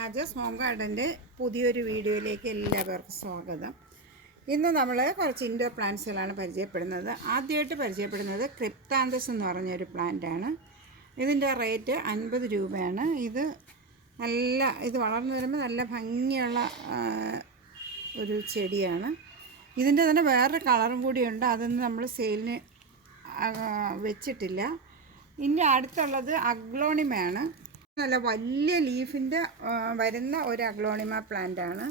Rajas home ഗാർഡൻ്റെ പുതിയൊരു വീഡിയോയിലേക്ക് എല്ലാവർക്കും സ്വാഗതം. ഇന്ന് നമ്മൾ കുറച്ച് ഇൻഡോർ പ്ലാന്റ്സുകളാണ് പരിചയപ്പെടുന്നത്. ആദ്യമായിട്ട് പരിചയപ്പെടുന്നത് ക്രിപ്താന്തസ് എന്ന് പറഞ്ഞൊരു പ്ലാന്റാണ്. ഇതിൻ്റെ റേറ്റ് 50 രൂപയാണ്. ഇത് വളർന്നു വരുമ്പോൾ നല്ല ഭംഗിയുള്ള ഒരു ചെടിയാണ്. ഇതിൻ്റെ തന്നെ വേറൊരു കളറും കൂടിയുണ്ട്, അതൊന്നും നമ്മൾ സെയിലിന് വെച്ചിട്ടില്ല. ഇനി അടുത്തുള്ളത് അഗ്ലോണിമയാണ്. നല്ല വലിയ ലീഫിൻ്റെ വരുന്ന ഒരു അഗ്ലോണിമ പ്ലാന്റാണ്.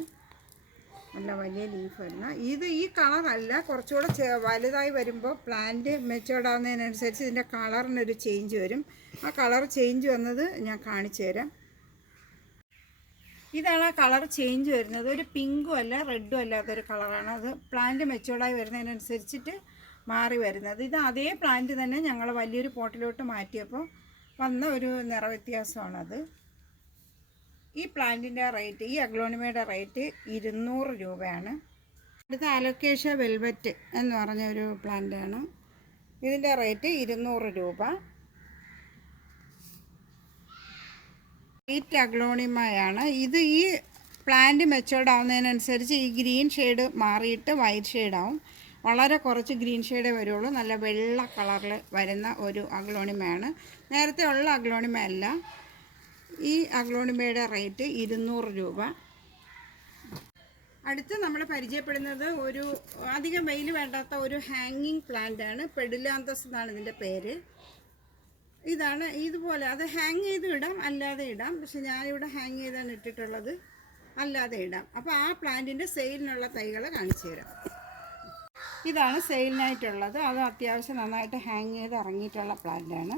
നല്ല വലിയ ലീഫ് വരുന്ന ഈ കളറല്ല, കുറച്ചുകൂടെ വലുതായി വരുമ്പോൾ പ്ലാന്റ് മെച്ചുവേർഡ് ആവുന്നതിനനുസരിച്ച് ഇതിൻ്റെ കളറിനൊരു ചേഞ്ച് വരും. ആ കളർ ചേഞ്ച് വന്നത് ഞാൻ കാണിച്ചു തരാം. ഇതാണ് ആ കളർ ചേഞ്ച് വരുന്നത്. ഒരു പിങ്കും അല്ല റെഡും അല്ലാത്തൊരു കളറാണ്. അത് പ്ലാന്റ് മെച്ചുവേർഡായി വരുന്നതിനനുസരിച്ചിട്ട് മാറി വരുന്നത്. ഇത് അതേ പ്ലാന്റ് തന്നെ ഞങ്ങൾ വലിയൊരു പോട്ടിലോട്ട് മാറ്റിയപ്പോൾ വന്ന ഒരു നിറവ്യത്യാസമാണത്. ഈ പ്ലാന്റിൻ്റെ റേറ്റ്, ഈ അഗ്ലോണിമയുടെ റേറ്റ് 200 രൂപയാണ്. അടുത്ത അലോക്കേഷ്യ വെൽവെറ്റ് എന്ന് പറഞ്ഞ ഒരു പ്ലാന്റാണ്. ഇതിൻ്റെ റേറ്റ് 200 രൂപ. വൈറ്റ് അഗ്ലോണിമയാണ്. ഈ പ്ലാന്റ് മെച്ചുവേർഡ് ആവുന്നതിനനുസരിച്ച് ഈ ഗ്രീൻ ഷെയ്ഡ് മാറിയിട്ട് വൈറ്റ് ഷെയ്ഡാവും. വളരെ കുറച്ച് ഗ്രീൻ ഷെയ്ഡേ വരുള്ളൂ. നല്ല വെള്ള കളറിൽ വരുന്ന ഒരു അഗ്ലോണിമയാണ്. നേരത്തെ ഉള്ള അഗ്ലോണിമ അല്ല. ഈ അഗ്ലോണിമയുടെ റേറ്റ് 200 രൂപ. അടുത്ത് നമ്മൾ പരിചയപ്പെടുന്നത് ഒരു അധികം വെയിൽ വേണ്ടാത്ത ഒരു ഹാങ്ങിങ് പ്ലാന്റാണ്. പെഡുലാന്തസ് എന്നാണ് ഇതിൻ്റെ പേര്. ഇതാണ് ഇതുപോലെ, അത് ഹാങ് ചെയ്ത് ഇടാം, അല്ലാതെ ഇടാം. പക്ഷെ ഞാനിവിടെ ഹാങ് ചെയ്താണ് ഇട്ടിട്ടുള്ളത്, അല്ലാതെ ഇടാം. അപ്പോൾ ആ പ്ലാന്റിൻ്റെ സെയിലിനുള്ള തൈകൾ കാണിച്ചു തരാം. ഇതാണ് സെയിലിനായിട്ടുള്ളത്. അത് അത്യാവശ്യം നന്നായിട്ട് ഹാങ് ചെയ്ത് ഇറങ്ങിയിട്ടുള്ള പ്ലാന്റാണ്.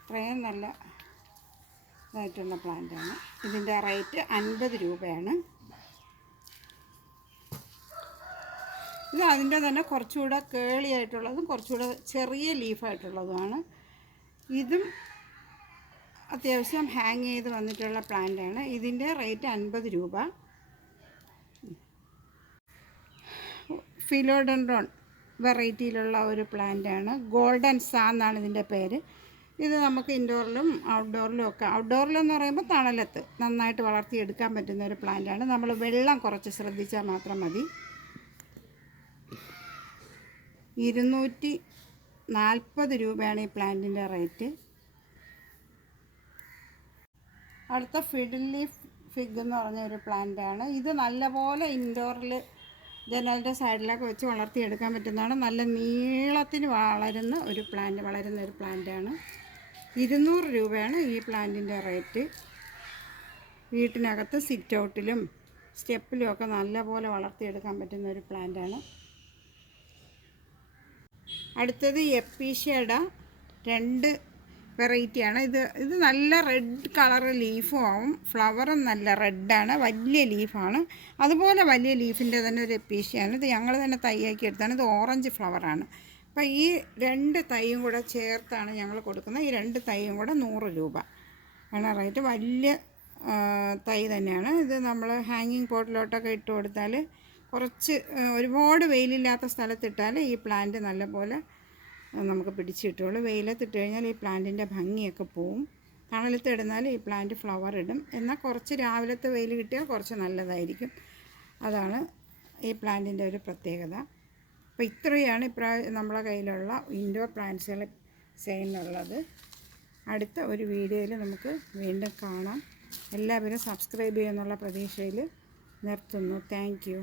ഇത്രയും നല്ല ഇതായിട്ടുള്ള പ്ലാന്റാണ്. ഇതിൻ്റെ റേറ്റ് 50 രൂപയാണ്. ഇത് അതിൻ്റെ തന്നെ കുറച്ചുകൂടെ കേളി ആയിട്ടുള്ളതും കുറച്ചുകൂടെ ചെറിയ ലീഫായിട്ടുള്ളതുമാണ്. ഇതും അത്യാവശ്യം ഹാങ് ചെയ്ത് വന്നിട്ടുള്ള പ്ലാന്റാണ്. ഇതിൻ്റെ റേറ്റ് 50 രൂപ. ഫിലോഡെൻഡ്രോൺ വെറൈറ്റിയിലുള്ള ഒരു പ്ലാന്റാണ്. ഗോൾഡൻ സാ എന്നാണ് ഇതിൻ്റെ പേര്. ഇത് നമുക്ക് ഇൻഡോറിലും ഔട്ട്ഡോറിലും ഒക്കെ, ഔട്ട്ഡോറിലെന്ന് പറയുമ്പോൾ തണലത്ത് നന്നായിട്ട് വളർത്തിയെടുക്കാൻ പറ്റുന്ന ഒരു പ്ലാന്റാണ്. നമ്മൾ വെള്ളം കുറച്ച് ശ്രദ്ധിച്ചാൽ മാത്രം മതി. 240 രൂപയാണ് ഈ പ്ലാന്റിൻ്റെ റേറ്റ്. അടുത്ത ഫിഡിൽ ലീഫ് ഫിഗ് എന്ന് പറഞ്ഞ ഒരു പ്ലാന്റാണ്. ഇത് നല്ലപോലെ ഇൻഡോറിൽ ജനലിൻ്റെ സൈഡിലൊക്കെ വെച്ച് വളർത്തിയെടുക്കാൻ പറ്റുന്നതാണ്. നല്ല നീളത്തിന് വളരുന്ന ഒരു പ്ലാന്റാണ്. 200 രൂപയാണ് ഈ പ്ലാന്റിൻ്റെ റേറ്റ്. വീട്ടിനകത്ത് സിറ്റ് ഔട്ടിലും സ്റ്റെപ്പിലും ഒക്കെ നല്ലപോലെ വളർത്തിയെടുക്കാൻ പറ്റുന്ന ഒരു പ്ലാന്റാണ്. അടുത്തത് എപ്പീഷ്യയുടെ 2 വെറൈറ്റിയാണ്. ഇത് നല്ല റെഡ് കളർ ലീഫും ആവും. ഫ്ലവറും നല്ല റെഡാണ്, വലിയ ലീഫാണ്. അതുപോലെ വലിയ ലീഫിൻ്റെ തന്നെ ഒരു എപ്പീഷ്യയാണ്. ഇത് ഞങ്ങൾ തന്നെ തൈയാക്കി എടുത്താണ്. ഇത് ഓറഞ്ച് ഫ്ലവറാണ്. അപ്പോൾ ഈ 2 തൈയും കൂടെ ചേർത്താണ് ഞങ്ങൾ കൊടുക്കുന്നത്. ഈ 2 തൈയും കൂടെ 100 രൂപ ആണ് റേറ്റ്. വലിയ തൈ തന്നെയാണ്. ഇത് നമ്മൾ ഹാങ്ങിങ് പോട്ടിലോട്ടൊക്കെ ഇട്ട് കൊടുത്താൽ, കുറച്ച് ഒരുപാട് വെയിലില്ലാത്ത സ്ഥലത്തിട്ടാൽ ഈ പ്ലാന്റ് നല്ലപോലെ നമുക്ക് പിടിച്ചിട്ടുള്ളൂ. വെയിലത്തിട്ട് കഴിഞ്ഞാൽ ഈ പ്ലാന്റിൻ്റെ ഭംഗിയൊക്കെ പോവും. തണലത്ത് ഇടുന്നാൽ ഈ പ്ലാന്റ് ഫ്ലവർ ഇടും. എന്നാൽ കുറച്ച് രാവിലത്തെ വെയിൽ കിട്ടിയാൽ കുറച്ച് നല്ലതായിരിക്കും. അതാണ് ഈ പ്ലാന്റിൻ്റെ ഒരു പ്രത്യേകത. അപ്പോൾ ഇത്രയാണ് നമ്മളെ കയ്യിലുള്ള ഇൻഡോർ പ്ലാന്റ്സുകൾ ചെയ്യുന്നുള്ളത്. അടുത്ത ഒരു വീഡിയോയിൽ നമുക്ക് വീണ്ടും കാണാം. എല്ലാവരും സബ്സ്ക്രൈബ് ചെയ്യുമെന്നുള്ള പ്രതീക്ഷയിൽ നിർത്തുന്നു. Thank you.